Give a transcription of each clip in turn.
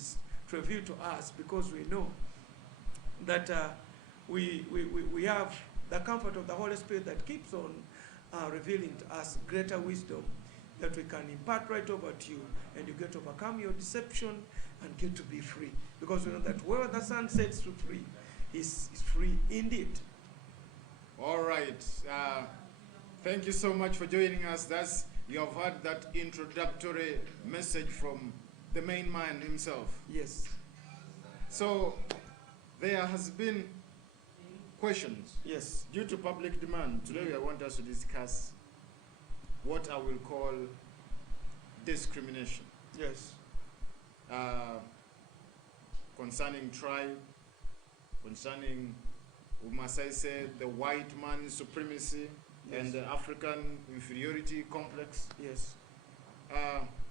is to reveal to us, because we know that we have the comfort of the Holy Spirit that keeps on revealing to us greater wisdom that we can impart right over to you, and you get to overcome your deception and get to be free. Because we know that where the Son sets you free is free indeed. All right. Thank you so much for joining us. You have heard that introductory message from the main man himself. Yes. So there has been questions. Yes. Due to public demand, today I want us to discuss what I will call discrimination. Yes. Concerning tribe, concerning, we must say, the white man's supremacy, yes, and the African inferiority complex. Yes.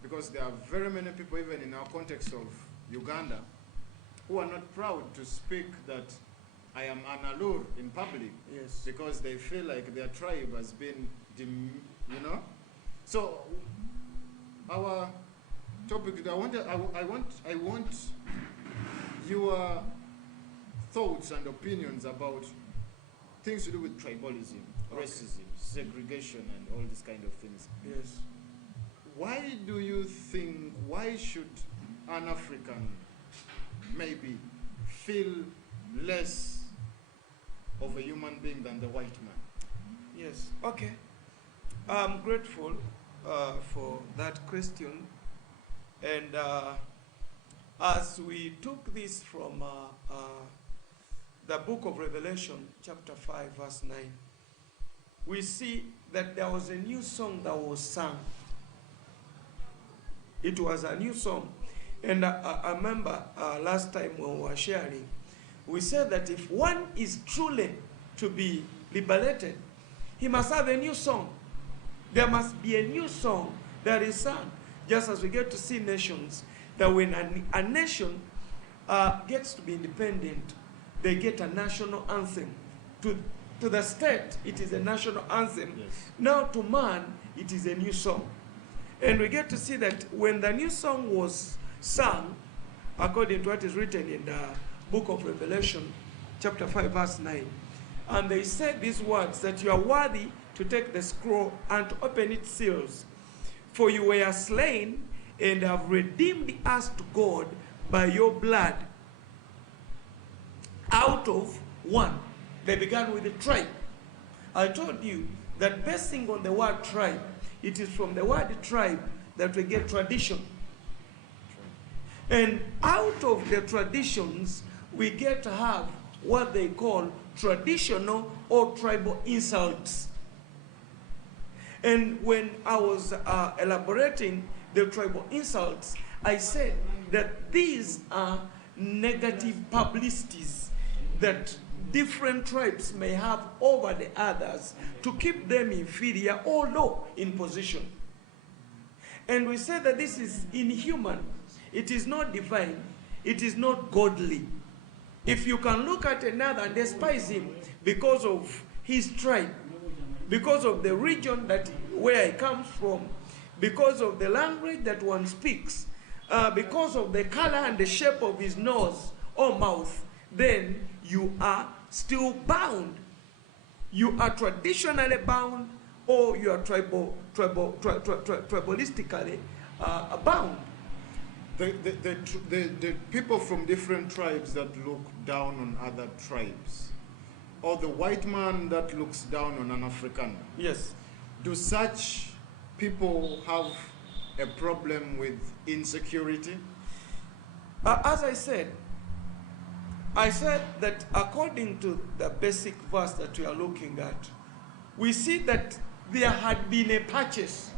Because there are very many people, even in our context of Uganda, who are not proud to speak that I am an Alur in public. Yes. Because they feel like their tribe has been, So our topic, I want your thoughts and opinions about things to do with tribalism, okay, racism, segregation, and all these kind of things. Yes. Why do you think, why should an African maybe feel less of a human being than the white man? Yes. Okay. I'm grateful for that question. And as we took this from the book of Revelation, chapter 5, verse 9, we see that there was a new song that was sung. It was a new song. And I remember last time when we were sharing, we said that if one is truly to be liberated, he must have a new song. There must be a new song that is sung. Just as we get to see nations, that when a nation gets to be independent, they get a national anthem. To the state, it is a national anthem. Yes. Now to man, it is a new song. And we get to see that when the new song was sung, according to what is written in the book of Revelation, chapter 5, verse 9, and they said these words, that you are worthy to take the scroll and to open its seals. For you were slain and have redeemed us to God by your blood out of one. They began with the tribe. I told you that basing on the word tribe, it is from the word tribe that we get tradition. And out of the traditions, we get to have what they call traditional or tribal insults. And when I was elaborating the tribal insults, I said that these are negative publicities that different tribes may have over the others to keep them inferior or low in position. And we said that this is inhuman. It is not divine. It is not godly. If you can look at another and despise him because of his tribe, because of the region where he comes from, because of the language that one speaks, because of the color and the shape of his nose or mouth, then you are still bound. You are traditionally bound, or you are tribalistically bound. The people from different tribes that look down on other tribes, or the white man that looks down on an African. Yes. Do such people have a problem with insecurity? As I said that according to the basic verse that we are looking at, we see that there had been a purchase.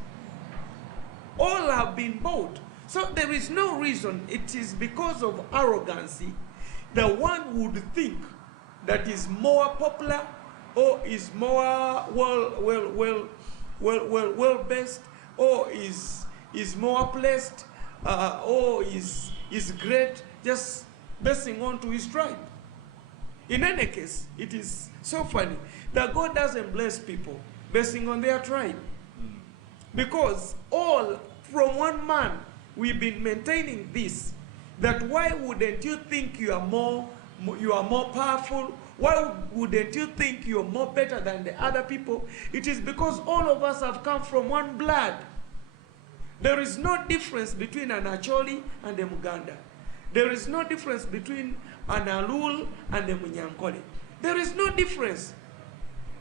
All have been bought. So there is no reason. It is because of arrogancy that one would think that is more popular or is more well-based or is more placed or is great just basing on to his tribe. In any case, it is so funny that God doesn't bless people basing on their tribe. Because all from one man, we've been maintaining this, that why wouldn't you think you are more powerful? Why wouldn't you think you're more better than the other people? It is because all of us have come from one blood. There is no difference between an Acholi and a Muganda. There is no difference between an Alul and a Munyankole. There is no difference.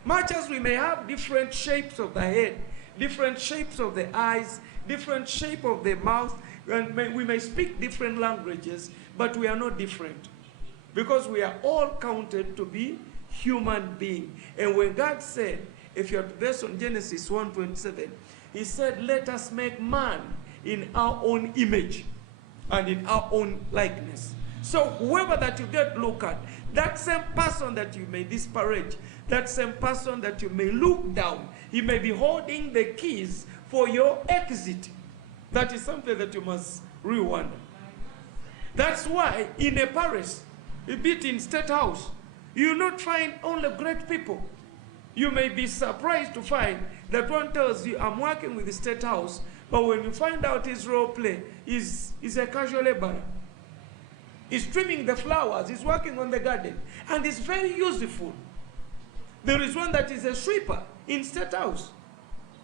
Much as we may have different shapes of the head, different shapes of the eyes, different shape of the mouth, and we may speak different languages, but we are not different. Because we are all counted to be human beings. And when God said, if you're based on Genesis 1:27, he said, let us make man in our own image and in our own likeness. So whoever that you get look at, that same person that you may disparage, that same person that you may look down, he may be holding the keys for your exit. That is something that you must re-wonder. That's why in a parish, a bit in State House, you will not find only great people. You may be surprised to find that one tells you, I'm working with the State House, but when you find out his role play, is a casual laborer. He's trimming the flowers, he's working on the garden, and it's very useful. There is one that is a sweeper in State House.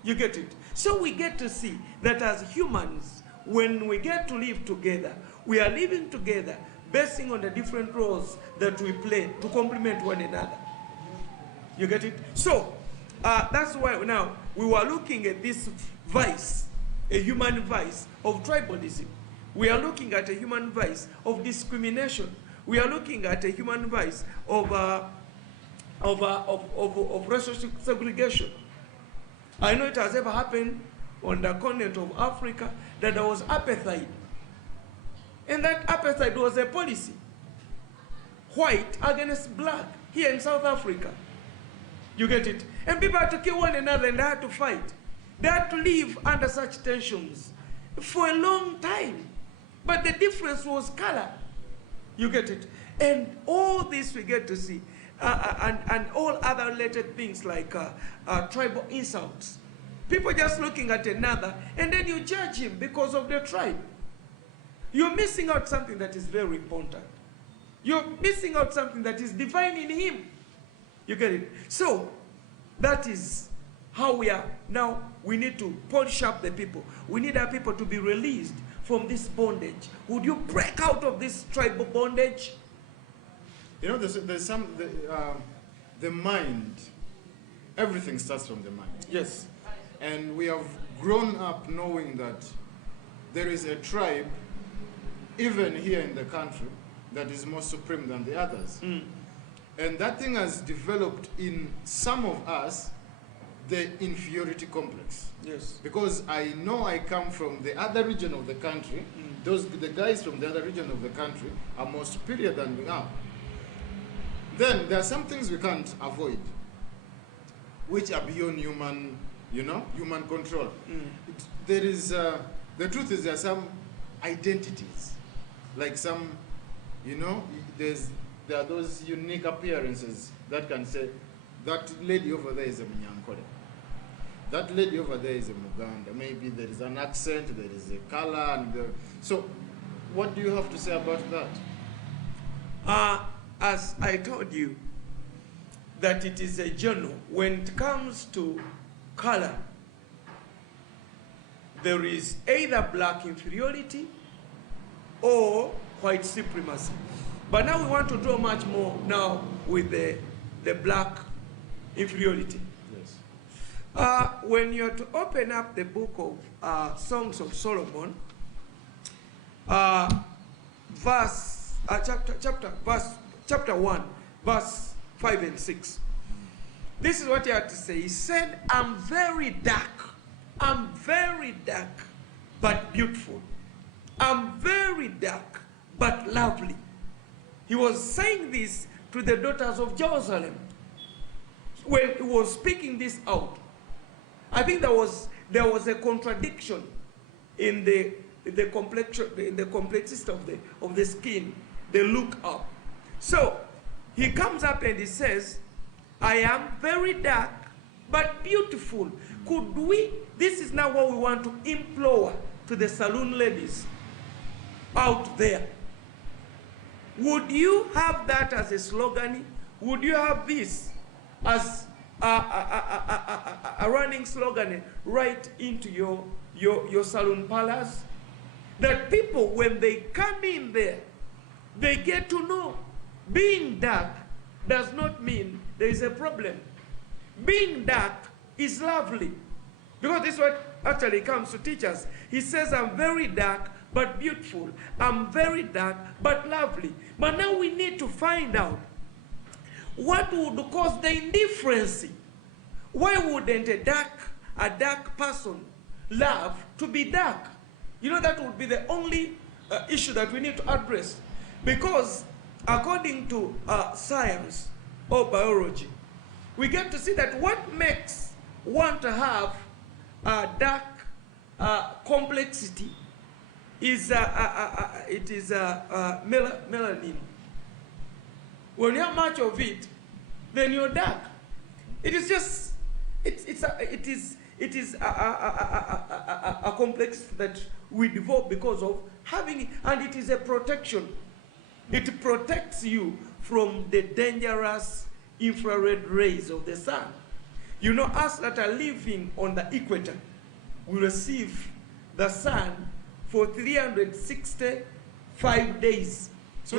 You get it? So we get to see that as humans, when we get to live together, we are living together basing on the different roles that we play to complement one another. You get it? So, that's why now we were looking at this vice, a human vice of tribalism. We are looking at a human vice of discrimination. We are looking at a human vice of racial segregation. I know it has ever happened on the continent of Africa that there was apartheid. And that apartheid was a policy. White against black here in South Africa. You get it? And people had to kill one another and they had to fight. They had to live under such tensions for a long time. But the difference was color. You get it? And all this we get to see. And all other related things like tribal insults. People just looking at another and then you judge him because of their tribe. You're missing out something that is very important. You're missing out something that is divine in him. You get it? So, that is how we are. Now, we need to polish up the people. We need our people to be released from this bondage. Would you break out of this tribal bondage? You know, there's the mind. Everything starts from the mind. Yes. And we have grown up knowing that there is a tribe, even here in the country, that is more supreme than the others. Mm. And that thing has developed in some of us the inferiority complex. Yes. Because I know I come from the other region of the country. The guys from the other region of the country are more superior than we are. Then there are some things we can't avoid, which are beyond human, human control. There is, the truth is there are some identities, like some, there are those unique appearances that can say, that lady over there is a Munyankole. That lady over there is a Muganda. Maybe there is an accent, there is a color. So what do you have to say about that? As I told you, that it is a journal. When it comes to color, there is either black inferiority or white supremacy. But now we want to draw much more now with the black inferiority. Yes. When you're to open up the book of Songs of Solomon, chapter 1, verse 5 and 6. This is what he had to say. He said, I'm very dark, but beautiful. I'm very dark, but lovely. He was saying this to the daughters of Jerusalem. When he was speaking this out, I think there was a contradiction in the complexion, in the complexity of the skin, the look up. So he comes up and he says, I am very dark but beautiful. Could we, this is now what we want to implore to the saloon ladies out there. Would you have that as a slogan? Would you have this as a running slogan right into your saloon parlors? That people, when they come in there, they get to know being dark does not mean there is a problem. Being dark is lovely. Because this is what actually comes to teach us. He says, I'm very dark but beautiful. I'm very dark but lovely. But now we need to find out what would cause the indifference. Why wouldn't a dark person love to be dark? You know, that would be the only issue that we need to address. Because according to science or biology, we get to see that what makes one to have dark complexity is melanin. When you have much of it, then you're dark. It is just it is a complexity that we develop because of having it, and it is a protection. It protects you from the dangerous infrared rays of the sun. You know, us that are living on the equator, we receive the sun for 365 days. So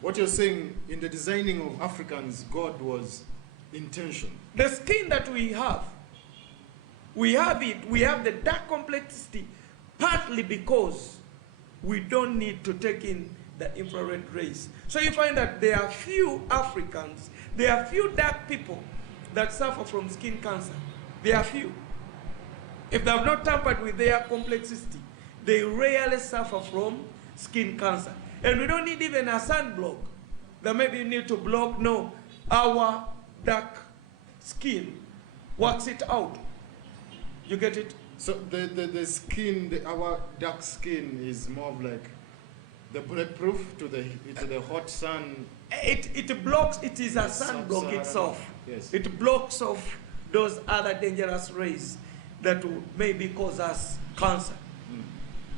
what you're saying, in the designing of Africans, God was intention. The skin that we have the dark complexity partly because we don't need to take in the infrared rays. So you find that there are few Africans, there are few dark people that suffer from skin cancer. There are few. If they have not tampered with their complexity, they rarely suffer from skin cancer. And we don't need even a sunblock that maybe you need to block. No, our dark skin works it out. You get it? So the skin, our dark skin is more of like the bulletproof to the hot sun. It blocks. It is a sunblock itself. Yes. It blocks off those other dangerous rays that will maybe cause us cancer.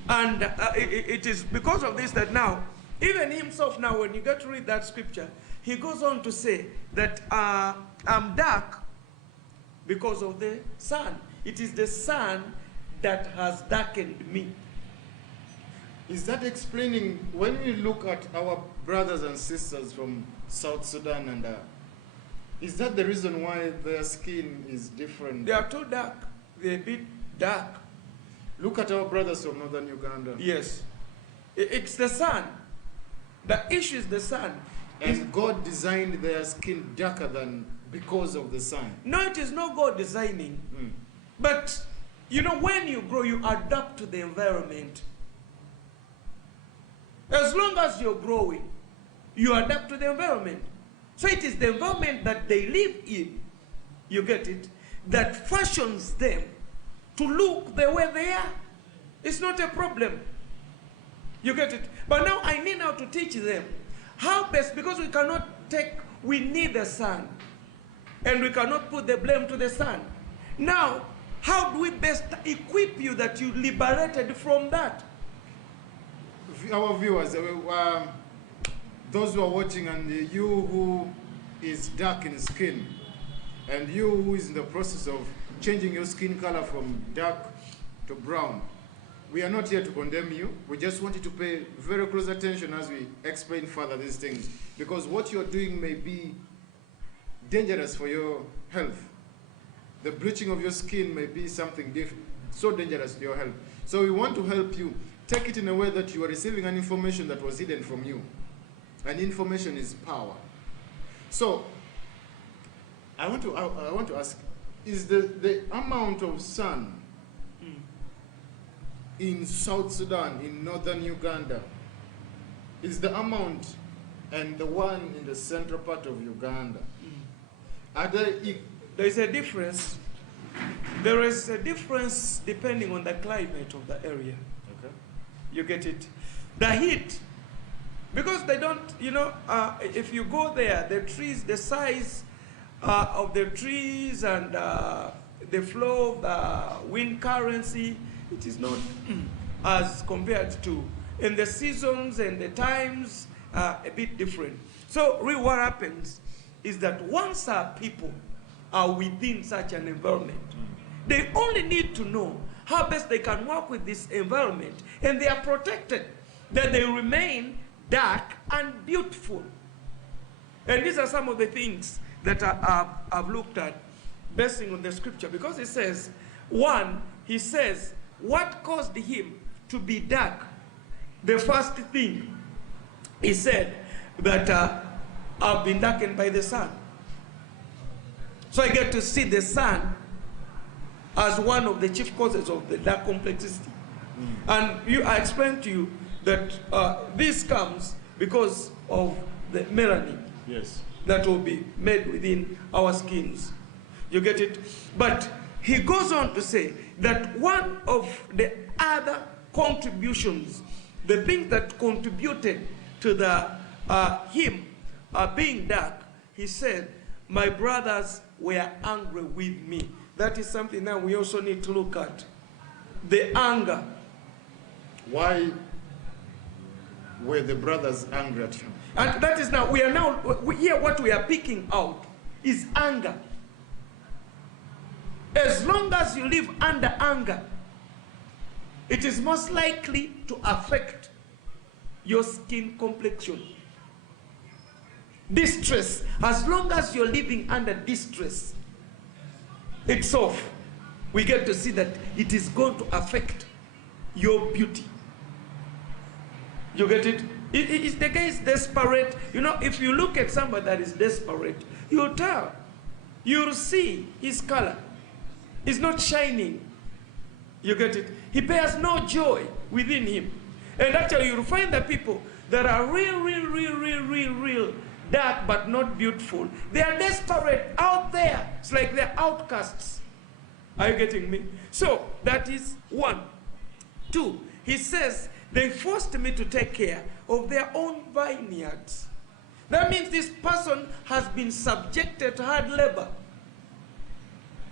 And it is because of this that now, even himself now, when you get to read that scripture, he goes on to say that I'm dark because of the sun. It is the sun that has darkened me. Is that explaining, when we look at our brothers and sisters from South Sudan, and is that the reason why their skin is different? They are too dark. They're a bit dark. Look at our brothers from northern Uganda. Yes. It's the sun. The issue is the sun. And God designed their skin darker than because of the sun. No, it is not God designing. But, you know, when you grow, you adapt to the environment. As long as you're growing, you adapt to the environment. So it is the environment that they live in, you get it, that fashions them to look the way they are. It's not a problem. You get it? But now I need now to teach them how best, because we need the sun. And we cannot put the blame to the sun. Now, how do we best equip you that you liberated from that? Our viewers, those who are watching, and you who is dark in skin, and you who is in the process of changing your skin color from dark to brown, we are not here to condemn you. We just want you to pay very close attention as we explain further these things, because what you're doing may be dangerous for your health. The bleaching of your skin may be something so dangerous to your health. So we want to help you. Take it in a way that you are receiving an information that was hidden from you. And information is power. So I want to ask, is the amount of sun in South Sudan, in northern Uganda, is the amount and the one in the central part of Uganda? There is a difference. There is a difference depending on the climate of the area. Okay. You get it? The heat, because they don't, you know, if you go there, the trees, the size of the trees and the flow of the wind currency, it is not as compared to in the seasons and the times a bit different. So really what happens is that once our people are within such an environment, they only need to know how best they can work with this environment, and they are protected, that they remain dark and beautiful. And these are some of the things that I've looked at basing on the scripture, because it says, one, he says, what caused him to be dark? The first thing, he said that I've been darkened by the sun. So I get to see the sun as one of the chief causes of the dark complexity. And I explained to you that this comes because of the melanin that will be made within our skins. You get it? But he goes on to say that one of the other contributions, the things that contributed to the him being dark, he said, my brothers were angry with me. That is something that we also need to look at. The anger. Why were the brothers angry at him? And that is now, here what we are picking out is anger. As long as you live under anger, it is most likely to affect your skin complexion. Distress, as long as you're living under distress itself, we get to see that it is going to affect your beauty. You get it? If the guy is desperate, you know, if you look at somebody that is desperate, you'll tell. You'll see his color. It's not shining. You get it? He bears no joy within him. And actually, you'll find the people that are real dark but not beautiful. They are desperate out there. It's like they're outcasts. Are you getting me? So, that is one. Two, he says, they forced me to take care of their own vineyards. That means this person has been subjected to hard labor.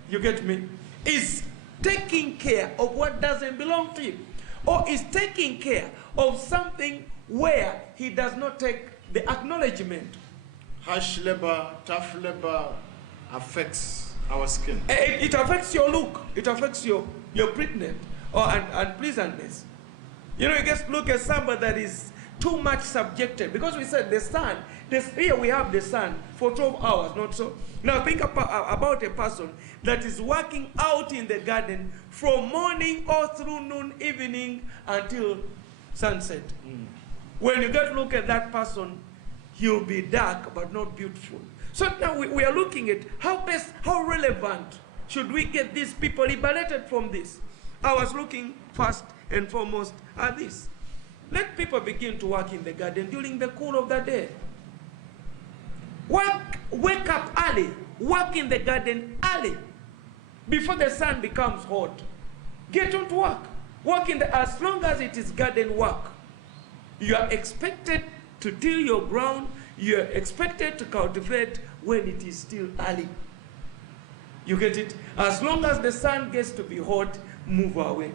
You get me? Is taking care of what doesn't belong to him. Or is taking care of something where he does not take the acknowledgement. Harsh labor, tough labor affects our skin. It affects your look. It affects your prettiness and pleasantness. You know, you just look at somebody that is too much subjected. Because we said the sun, here we have the sun for 12 hours, not so? Now think about a person that is working out in the garden from morning all through noon, evening, until sunset. When you get to look at that person, he'll be dark but not beautiful. So now we are looking at how relevant should we get these people liberated from this? I was looking first and foremost at this. Let people begin to work in the garden during the cool of the day. Wake up early. Work in the garden early. Before the sun becomes hot. Get on to work. Work as long as it is garden work. You are expected to till your ground. You are expected to cultivate when it is still early. You get it? As long as the sun gets to be hot, move away.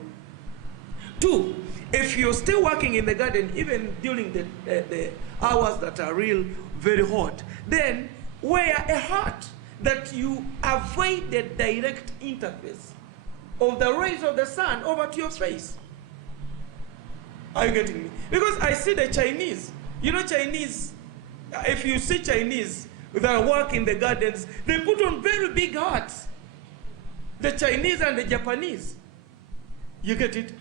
Two, if you're still working in the garden, even during the hours that are very hot, then wear a hat that you avoid the direct interface of the rays of the sun over to your face. Are you getting me? Because I see the Chinese. You know Chinese, if you see Chinese that work in the gardens, they put on very big hats. The Chinese and the Japanese. You get it?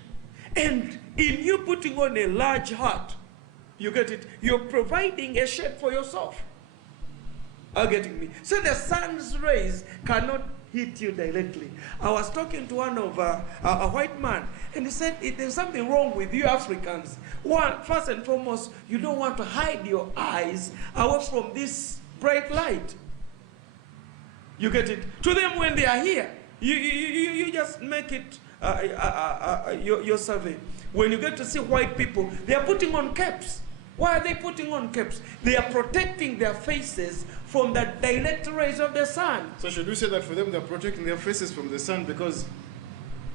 And in you putting on a large hat, you get it? You're providing a shade for yourself. Are you getting me? So the sun's rays cannot hit you directly. I was talking to one of a white man, and he said, there's something wrong with you Africans. One, first and foremost, you don't want to hide your eyes away from this bright light. You get it? To them, when they are here, you just make it your survey. When you get to see white people, they are putting on caps. Why are they putting on caps? They are protecting their faces from the direct rays of the sun. So should we say that for them they're protecting their faces from the sun because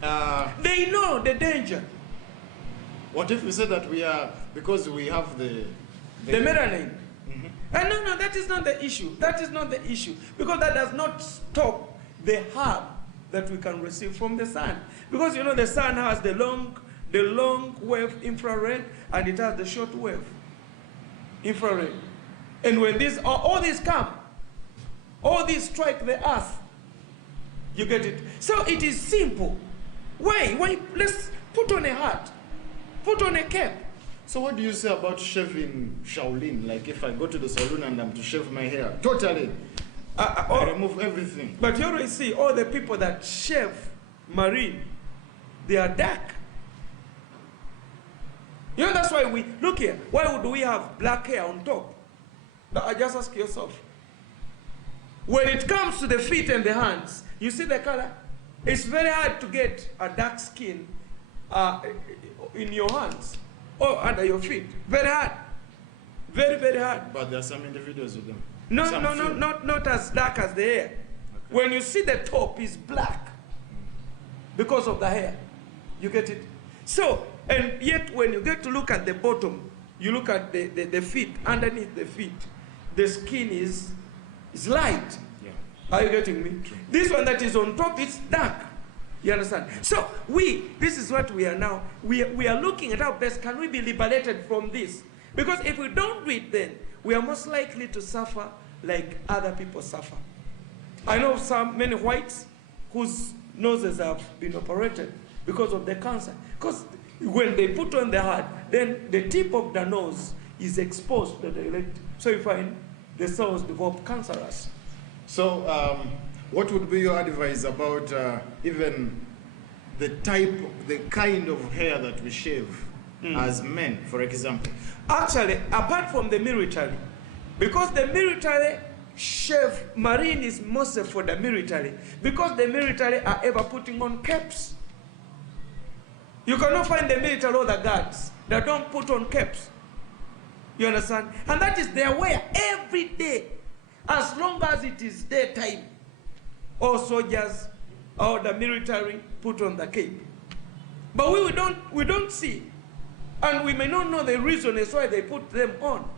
they know the danger? What if we say that because we have the the melanin. And no, that is not the issue. That is not the issue. Because that does not stop the harm that we can receive from the sun. Because you know the sun has the long wave infrared and it has the short wave infrared. And when all these come, all these strike the earth. You get it? So it is simple. Why? Let's put on a hat. Put on a cap. So what do you say about shaving Shaolin? Like if I go to the salon and I'm to shave my hair, totally, I remove everything. But you always see all the people that shave marine, they are dark. You know that's why we, look here, why would we have black hair on top? Now, just ask yourself. When it comes to the feet and the hands, you see the color? It's very hard to get a dark skin in your hands or under your feet. Very hard. Very, very hard. But there are some individuals with them. No, not as dark as the hair. Okay. When you see the top is black because of the hair. You get it? So, and yet when you get to look at the bottom, you look at the feet, underneath the feet, the skin is light. Yeah. Are you getting me? True. This one that is on top, it's dark. You understand? So this is what we are now. We are looking at how best can we be liberated from this. Because if we don't do it then, we are most likely to suffer like other people suffer. I know many whites whose noses have been operated because of the cancer. Because when they put on the hat, then the tip of the nose is exposed to the electric. So you find the cells develop cancerous. So what would be your advice about even the kind of hair that we shave as men, for example? Actually, apart from the military, because the military shave, marine is mostly for the military, because the military are ever putting on caps. You cannot find the military or the guards that don't put on caps. You understand? And that is their wear every day, as long as it is daytime. All soldiers or the military put on the cape. But we don't see. And we may not know the reason is why they put them on.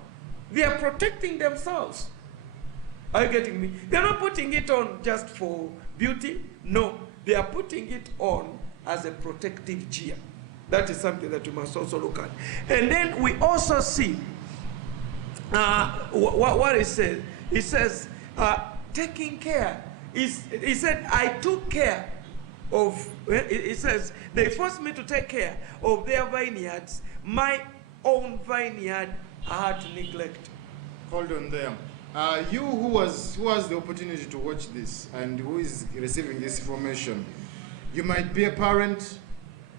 They are protecting themselves. Are you getting me? They're not putting it on just for beauty. No, they are putting it on as a protective gear. That is something that we must also look at. And then we also see what it says. It says, taking care. He said, I took care of, it says, they forced me to take care of their vineyards. My own vineyard I had to neglect. Hold on there. You who has the opportunity to watch this and who is receiving this information, you might be a parent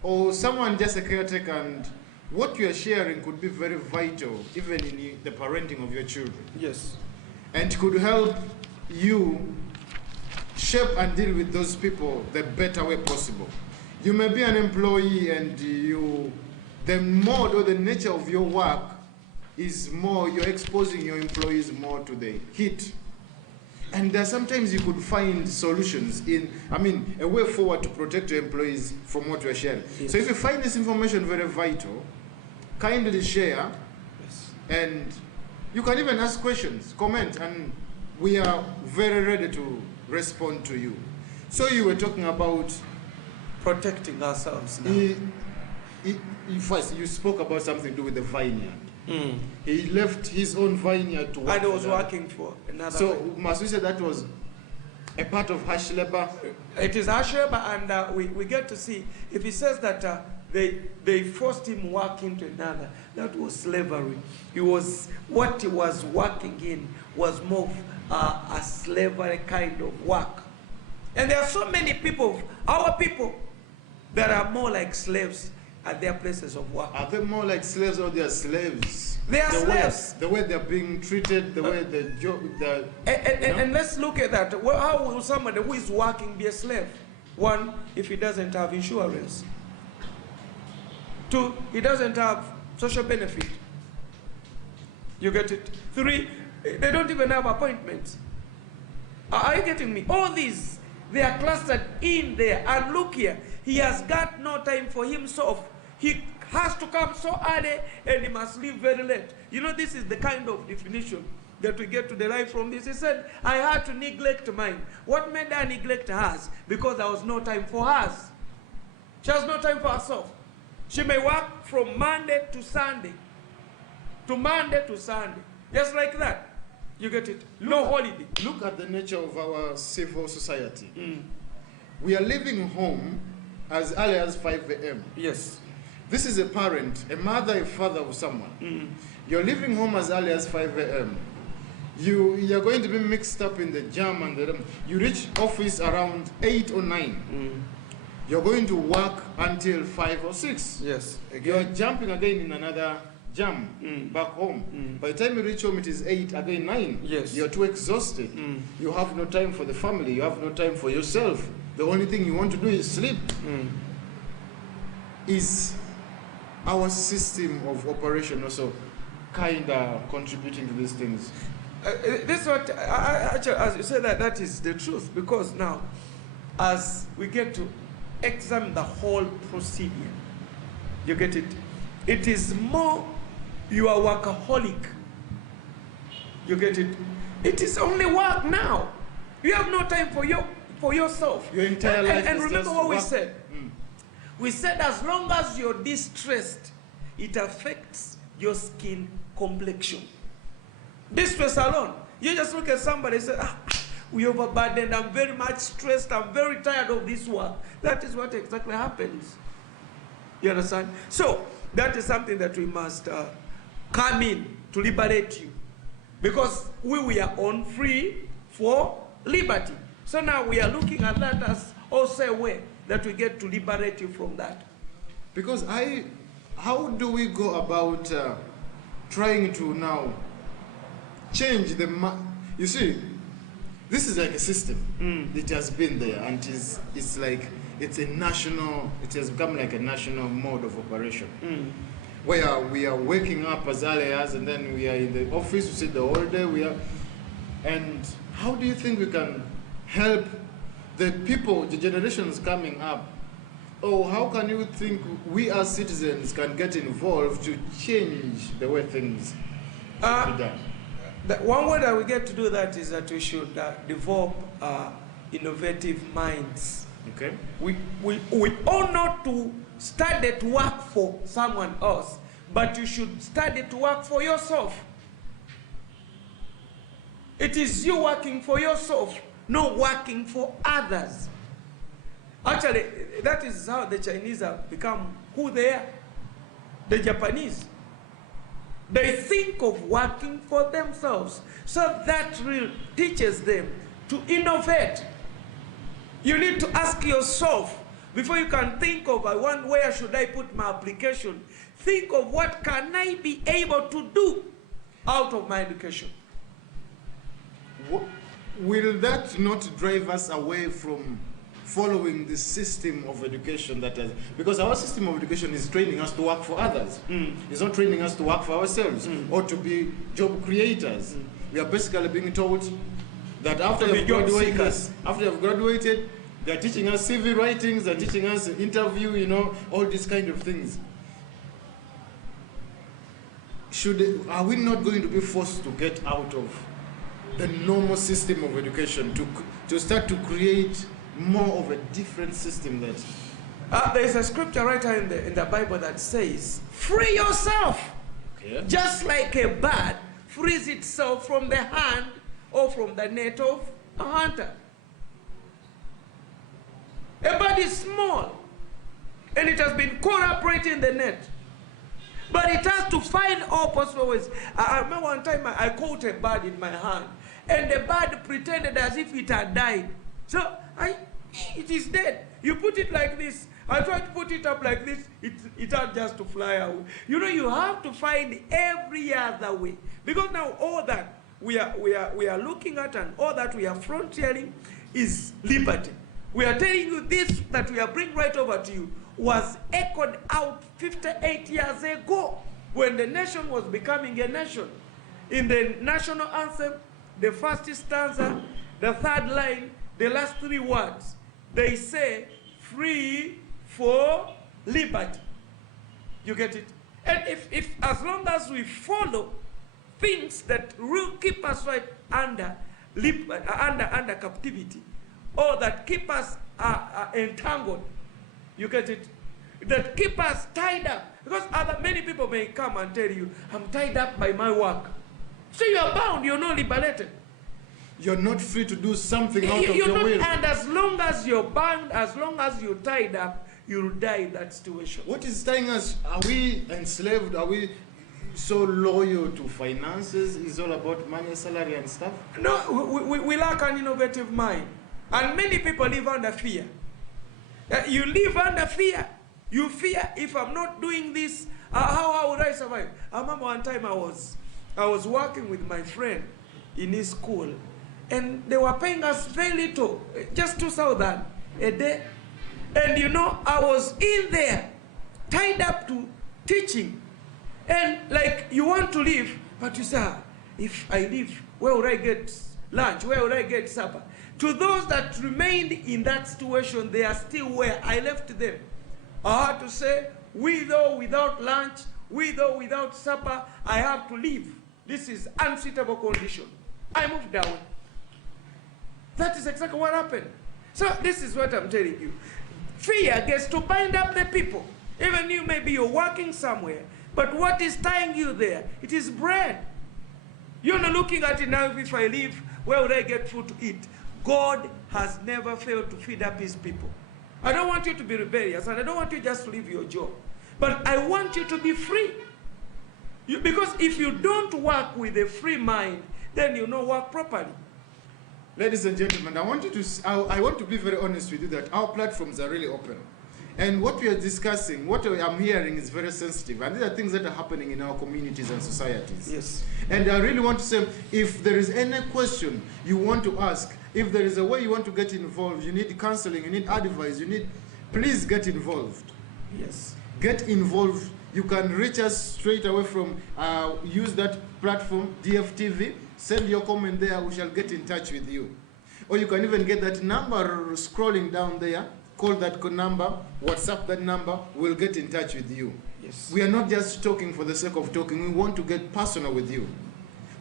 or someone just a caretaker, and what you are sharing could be very vital even in the parenting of your children. Yes. And could help you shape and deal with those people the better way possible. You may be an employee and the mode or the nature of your work is more, you're exposing your employees more to the heat. And sometimes you could find solutions a way forward to protect your employees from what you're sharing. Yes. So if you find this information very vital, kindly share. Yes. And you can even ask questions, comment, and we are very ready to respond to you. So you were talking about protecting ourselves now. First, you spoke about something to do with the vineyard. He left his own vineyard to work. And he was working for another. So must we say that was a part of harsh labor? It is harsh labor, and we get to see, if he says that they forced him working to another, that was slavery. What he was working in was more a slavery kind of work. And there are so many people, our people, that are more like slaves at their places of work. Are they more like slaves or they are slaves? They are slaves. The way they're being treated, the way the job... And let's look at that. Well, how will somebody who is working be a slave? One, if he doesn't have insurance. Two, he doesn't have social benefit. You get it? Three, they don't even have appointments. Are you getting me? All these, they are clustered in there. And look here, he has got no time for himself. He has to come so early and he must leave very late. You know, this is the kind of definition that we get to derive from this. He said, I had to neglect mine. What made her neglect hers? Because there was no time for hers. She has no time for herself. She may work from Monday to Sunday. To Monday to Sunday. Just like that. You get it? No holiday. Look at the nature of our civil society. We are leaving home as early as 5 a.m. Yes. This is a parent, a mother, a father of someone. You're leaving home as early as 5 a.m. You're going to be mixed up in the jam and you reach office around 8 or 9. You're going to work until 5 or 6. Yes. You're jumping again in another jam back home. By the time you reach home, it is 8, again 9. Yes. You're too exhausted. You have no time for the family. You have no time for yourself. The only thing you want to do is sleep. Is our system of operation also kind of contributing to these things? This is what, actually, as you say, that is the truth. Because now, as we get to examine the whole procedure, you get it? It is more you are workaholic. You get it? It is only work now. You have no time for yourself. Your entire life and is remember just what work. we said. We said as long as you're distressed, it affects your skin complexion. Distress alone. You just look at somebody and say, we overburdened, I'm very much stressed, I'm very tired of this work. That is what exactly happens. You understand? So, that is something that we must come in to liberate you. Because we are on free for liberty. So now we are looking at that as also a way that we get to liberate you from that. Because how do we go about trying to now change you see, this is like a system. It has been there, and it's like it has become like a national mode of operation. Where we are waking up as early as, and then we are in the office, we sit the whole day, and how do you think we can help the people, the generations coming up? Or how can you think we as citizens can get involved to change the way things should be done? The one way that we get to do that is that we should develop innovative minds. Okay. We ought not to study to work for someone else, but you should study to work for yourself. It is you working for yourself, not working for others. Actually, that is how the Chinese have become who they are. The Japanese. They think of working for themselves. So that really teaches them to innovate. You need to ask yourself, before you can think of, where should I put my application? Think of what can I be able to do out of my education. Will that not drive us away from following the system of education because our system of education is training us to work for others. It's not training us to work for ourselves or to be job creators. We are basically being told that after you've graduated, they're teaching us CV writings, they're teaching us interview, all these kind of things. Are we not going to be forced to get out of the normal system of education to start to create more of a different system? That there is a scripture right here in the Bible that says, free yourself. Okay. Just like a bird frees itself from the hand or from the net of a hunter. A bird is small and it has been caught up right in the net. But it has to find all possible ways. I remember one time I caught a bird in my hand and the bird pretended as if it had died. So it is dead. You put it like this. I tried to put it up like this. It had just to fly away. You have to find every other way. Because now all that we are looking at and all that we are frontiering is liberty. We are telling you this that we are bringing right over to you was echoed out 58 years ago when the nation was becoming a nation. In the national anthem, the first stanza, the third line, the last three words, they say, free for liberty. You get it? And if as long as we follow things that will keep us right under captivity, or that keep us entangled, you get it? That keep us tied up. Because many people may come and tell you, I'm tied up by my work. So you are bound, you're not liberated. You're not free to do something out of your will. And as long as you're bound, as long as you're tied up, you'll die in that situation. What is tying us? Are we enslaved? Are we so loyal to finances? It's all about money, salary and stuff? No, we lack an innovative mind. And many people live under fear. You live under fear. You fear, if I'm not doing this, how would I survive? I remember one time I was working with my friend in his school, and they were paying us very little, just 2,000 a day. And you know, I was in there, tied up to teaching. And like, you want to leave, but you say, if I leave, where would I get lunch? Where would I get supper? To those that remained in that situation, they are still where I left them. I had to say, with or without lunch, with or without supper, I have to leave. This is unsuitable condition. I moved away. That is exactly what happened. So this is what I'm telling you. Fear gets to bind up the people. Even you, maybe you're working somewhere, but what is tying you there? It is bread. You're not looking at it now, if I leave, where would I get food to eat? God has never failed to feed up his people. I don't want you to be rebellious, and I don't want you just to leave your job. But I want you to be free. Because if you don't work with a free mind, then you don't work properly. Ladies and gentlemen, I want to be very honest with you that our platforms are really open. And what we are discussing, what I'm hearing is very sensitive. And these are things that are happening in our communities and societies. Yes. And I really want to say, if there is any question you want to ask, if there is a way you want to get involved, you need counseling, you need advice, please get involved. Yes. Get involved. You can reach us straight away from, use that platform, DF.TV. Send your comment there, we shall get in touch with you. Or you can even get that number scrolling down there. Call that number, WhatsApp that number, we'll get in touch with you. Yes. We are not just talking for the sake of talking, we want to get personal with you.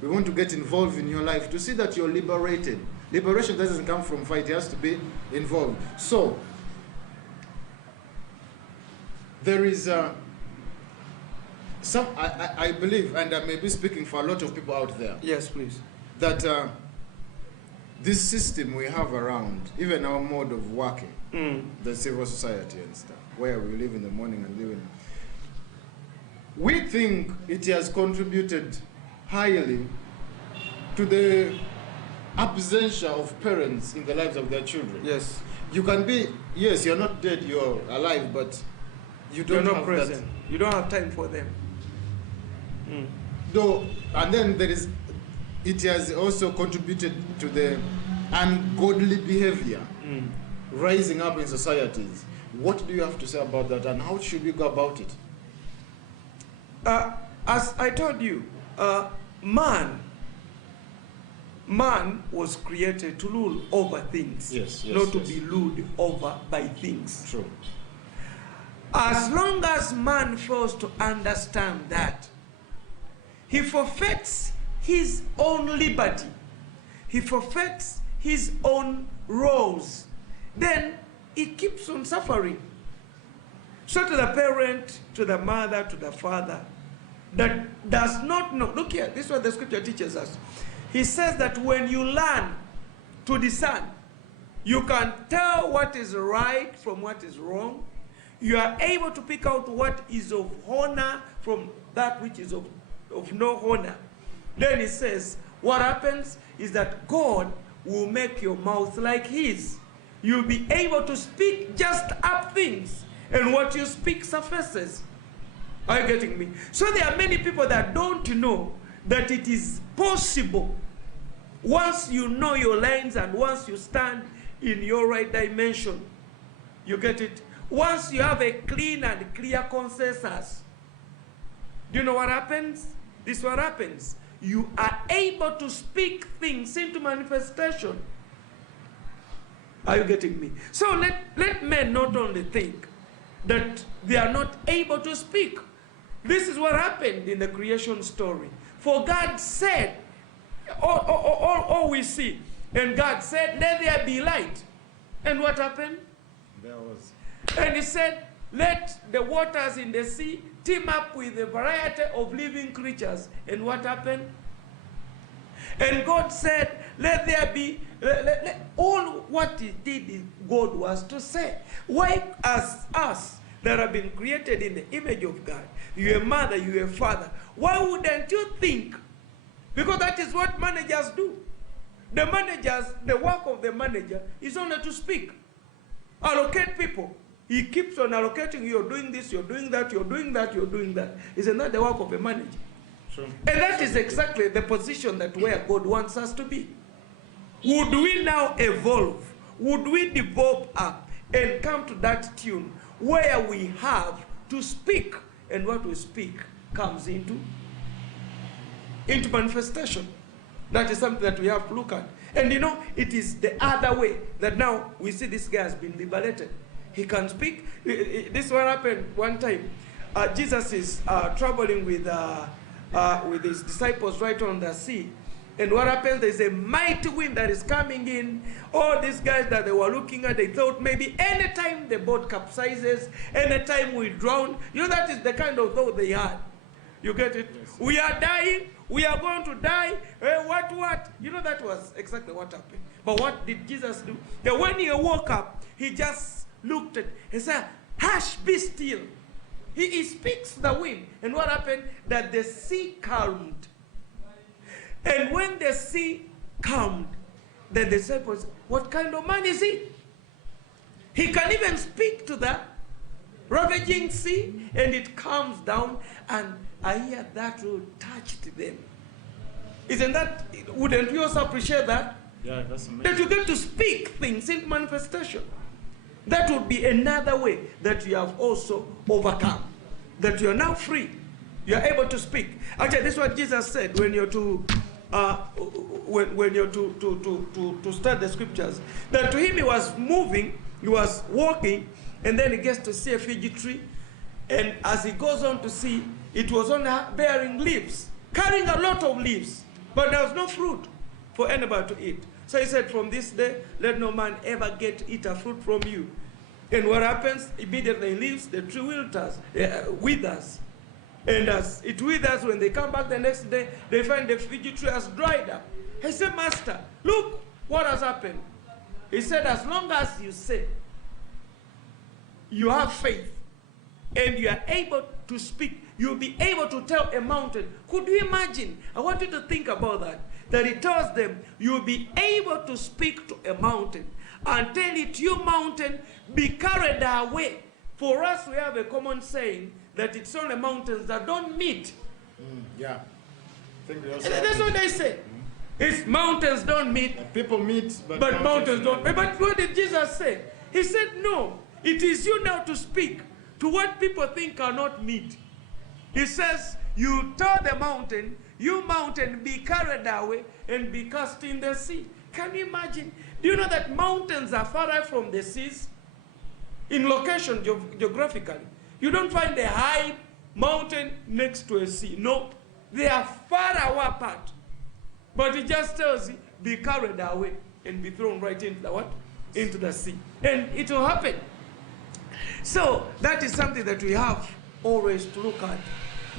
We want to get involved in your life to see that you're liberated. Liberation doesn't come from fight, it has to be involved. So, there is I believe, and I may be speaking for a lot of people out there. Yes, please. That this system we have around, even our mode of working, the civil society and stuff, where we live in the morning and live in, we think it has contributed highly to the absentia of parents in the lives of their children. Yes. You can be, yes, you're not dead, you're alive, but you're not present. You don't have time for them. Though, and then it has also contributed to the ungodly behavior rising up in societies. What do you have to say about that, and how should we go about it? As I told you, man was created to rule over things, not to be ruled over by things. True. As long as man fails to understand that, he forfeits his own liberty, he forfeits his own roles, then he keeps on suffering. So to the parent, to the mother, to the father, that does not know, look here, this is what the scripture teaches us. He says that when you learn to discern, you can tell what is right from what is wrong. You are able to pick out what is of honor from that which is of no honor. Then it says, what happens is that God will make your mouth like his. You'll be able to speak just up things, and what you speak surfaces. Are you getting me? So there are many people that don't know that it is possible. Once you know your lines and once you stand in your right dimension, you get it? Once you have a clean and clear consensus, do you know what happens? This is what happens. You are able to speak things into manifestation. Are you getting me? So let men not only think that they are not able to speak, This is what happened in the creation story. For God said, all we see, and God said, let there be light. And what happened? There was. And he said, let the waters in the sea team up with a variety of living creatures. And what happened? And God said, let there be, all what he did, God was to say. Why as us that have been created in the image of God, you're a mother, you're a father, why wouldn't you think? Because that is what managers do. The work of the manager is only to speak. Allocate people. He keeps on allocating, you're doing this, you're doing that, you're doing that, you're doing that. Isn't that the work of a manager? Sure. And that is exactly the position that where God wants us to be. Would we now evolve? Would we develop up and come to that tune where we have to speak, and what we speak comes into manifestation? That is something that we have to look at. And you know, it is the other way that now we see this guy has been liberated. He can speak. This is what happened one time. Jesus is traveling with his disciples right on the sea. And what happens, there's a mighty wind that is coming in. All these guys that they were looking at, they thought maybe anytime the boat capsizes, anytime we drown, you know, that is the kind of thought they had. You get it? Yes. We are dying. We are going to die. What? You know, that was exactly what happened. But what did Jesus do? That when he woke up, he just looked at and said, hush, be still. He speaks the wind. And what happened? That the sea calmed. And when the sea calmed, the disciples, what kind of man is he? He can even speak to the ravaging sea, and it calms down, and I hear that will touch them. Isn't that, wouldn't you also appreciate that? Yeah, that's amazing. That you get to speak things in manifestation. That would be another way that you have also overcome. That you are now free. You are able to speak. Actually, this is what Jesus said when you're to study the scriptures. That to him he was moving, he was walking, and then he gets to see a fig tree. And as he goes on to see, it was only bearing leaves, carrying a lot of leaves, but there was no fruit for anybody to eat. So he said, from this day, let no man ever get to eat a fruit from you. And what happens? Immediately he leaves, the tree withers. And as it withers, when they come back the next day, they find the fig tree has dried up. He said, Master, look what has happened. He said, as long as you say, you have faith, and you are able to speak, you'll be able to tell a mountain. Could you imagine? I want you to think about that. That he tells them, you'll be able to speak to a mountain and tell it, you mountain, be carried away. For us, we have a common saying that it's only mountains that don't meet. Yeah. I think we also That's what they say. It's mountains don't meet. People meet, but mountains don't. But what did Jesus say? He said, no, it is you now to speak to what people think cannot meet. He says, you tell the mountain, you mountain, be carried away and be cast in the sea. Can you imagine? Do you know that mountains are far away from the seas? In location, geographically. You don't find a high mountain next to a sea. No, they are far away apart. But it just tells you, be carried away and be thrown right into the what? Into the sea. And it will happen. So that is something that we have always to look at.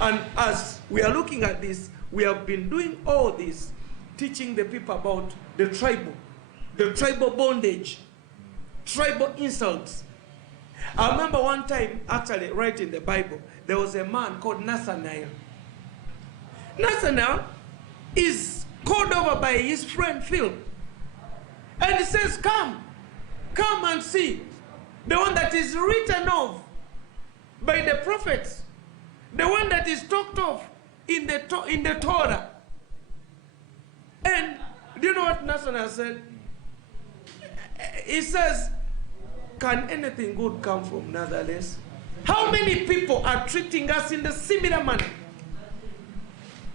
And as we are looking at this, we have been doing all this, teaching the people about the tribal bondage, tribal insults. I remember one time, actually, right in the Bible, there was a man called Nathanael. Nathanael is called over by his friend Phil. And he says, come and see. The one that is written of by the prophets. The one that is talked of in the Torah. And do you know what Nathanael said? He says, can anything good come from Nazareth? How many people are treating us in the similar manner?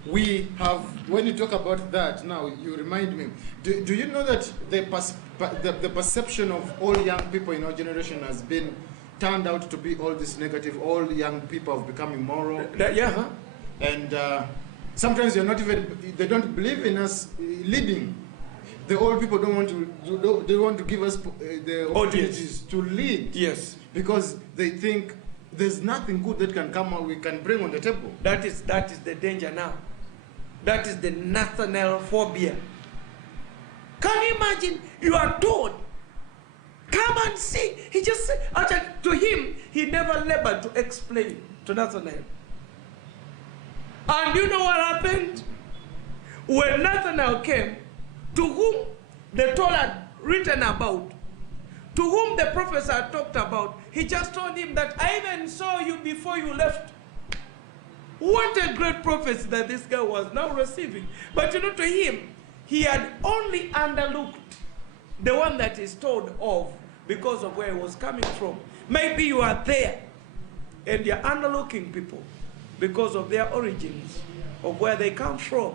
We have, when you talk about that, now you remind me, do you know that the perception of all young people in our generation has been turned out to be all this negative. All young people have become immoral. Yeah, huh? And sometimes they're not even, they don't believe in us leading. The old people don't want to, they want to give us the opportunities to lead. Yes. Because they think there's nothing good that can come out, we can bring on the table. That is the danger now. That is the Nathaniel phobia. Can you imagine? You are told, come and see. He just said, actually, to him, he never labored to explain to Nathaniel. And you know what happened? When Nathaniel came, to whom the Torah had written about, to whom the prophets had talked about, he just told him that I even saw you before you left. What a great prophecy that this guy was now receiving. But you know, to him, he had only underlooked the one that is told of because of where he was coming from. Maybe you are there and you're underlooking people because of their origins, of where they come from.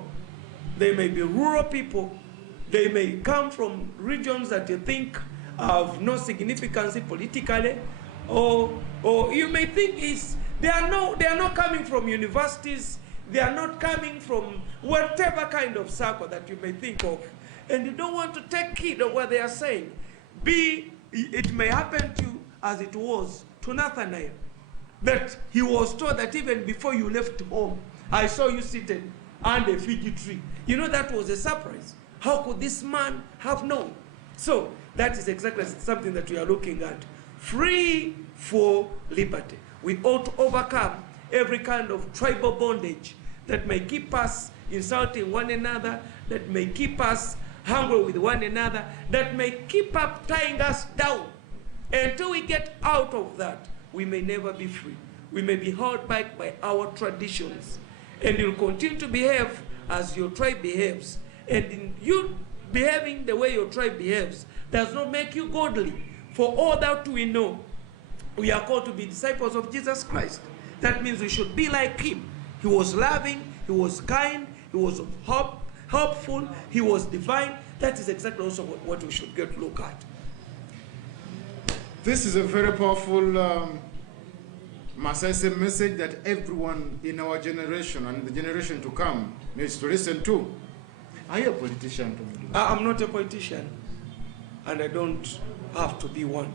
They may be rural people. They may come from regions that you think have no significance politically, or you may think they are not coming from universities. They are not coming from whatever kind of circle that you may think of, and you don't want to take heed of what they are saying. It may happen to you as it was to Nathanael, that he was told that even before you left home, I saw you seated under a fig tree. You know, that was a surprise. How could this man have known? So that is exactly something that we are looking at. Free for liberty. We ought to overcome every kind of tribal bondage that may keep us insulting one another, that may keep us hungry with one another, that may keep up tying us down. Until we get out of that, we may never be free. We may be held back by our traditions. And you'll continue to behave as your tribe behaves. And in you behaving the way your tribe behaves does not make you godly. For all that we know, we are called to be disciples of Jesus Christ. That means we should be like him. He was loving, he was kind, he was helpful, he was divine. That is exactly also what we should get to look at. This is a very powerful message that everyone in our generation and the generation to come needs to listen to. Are you a politician? I'm not a politician, and I don't have to be one.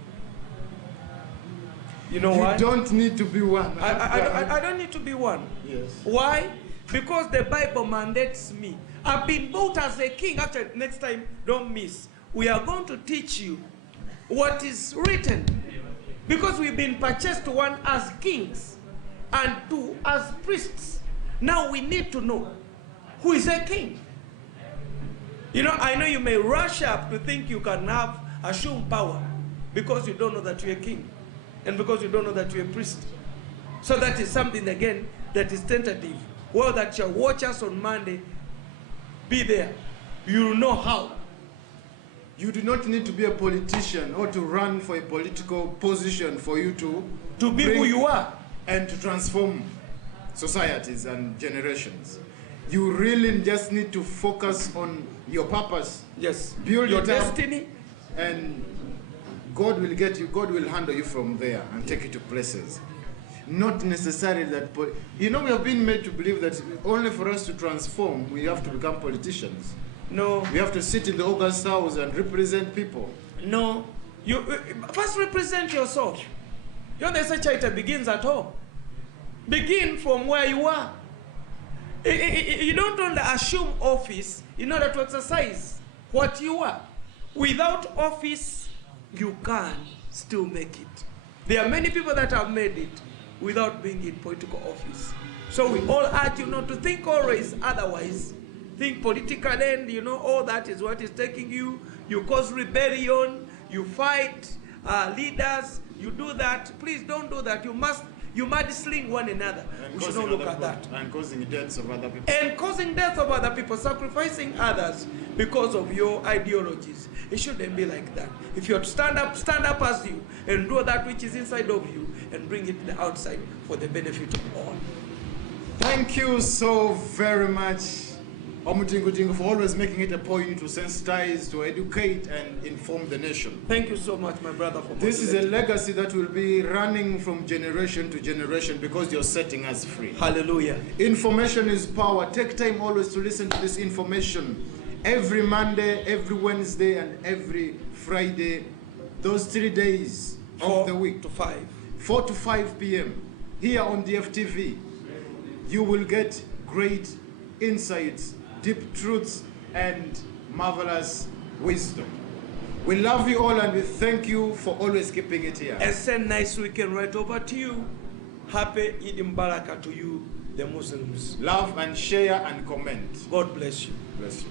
You know why? You don't need to be one. I don't need to be one. Yes. Why? Because the Bible mandates me. I've been bought as a king. Actually, next time, don't miss. We are going to teach you what is written. Because we've been purchased one as kings and two as priests. Now we need to know who is a king. You know, I know you may rush up to think you can have assumed power because you don't know that you're a king and because you don't know that you're a priest. So that is something, again, that is tentative. Well, that shall watch us on Monday, be there. You will know how. You do not need to be a politician or to run for a political position for you to be who you are and to transform societies and generations. You really just need to focus on your purpose. Yes. Build your it destiny. up, and God will get you. God will handle you from there and take you to places. Not necessarily that, you know, we have been made to believe that only for us to transform, we have to become politicians. No. We have to sit in the August House and represent people. No. You first represent yourself. You know, they say charity begins at home. Begin from where you are. You don't only assume office in order to exercise what you are. Without office, you can still make it. There are many people that have made it without being in political office. So we all urge you not to think always otherwise. Think political, and you know, all that is what is taking you. You cause rebellion, you fight leaders, you do that. Please don't do that. You muddsling one another. And we should not look at that. And causing deaths of other people. And causing deaths of other people, sacrificing others because of your ideologies. It shouldn't be like that. If you're to stand up as you and do that which is inside of you and bring it to the outside for the benefit of all. Thank you so very much, omudingu for always making it a point to sensitize, to educate, and inform the nation. Thank you so much, my brother, for This is a motivating. legacy that will be running from generation to generation because you're setting us free. Hallelujah. Information is power. Take time always to listen to this information. Every Monday, every Wednesday, and every Friday, those 3 days of the week, 4 to 5. 4 to 5 p.m. here on DF.TV, you will get great insights, deep truths, and marvelous wisdom. We love you all and we thank you for always keeping it here. A send nice weekend right over to you. Happy Eid Mubarak to you, the Muslims. Love and share and comment. God bless you. Bless you.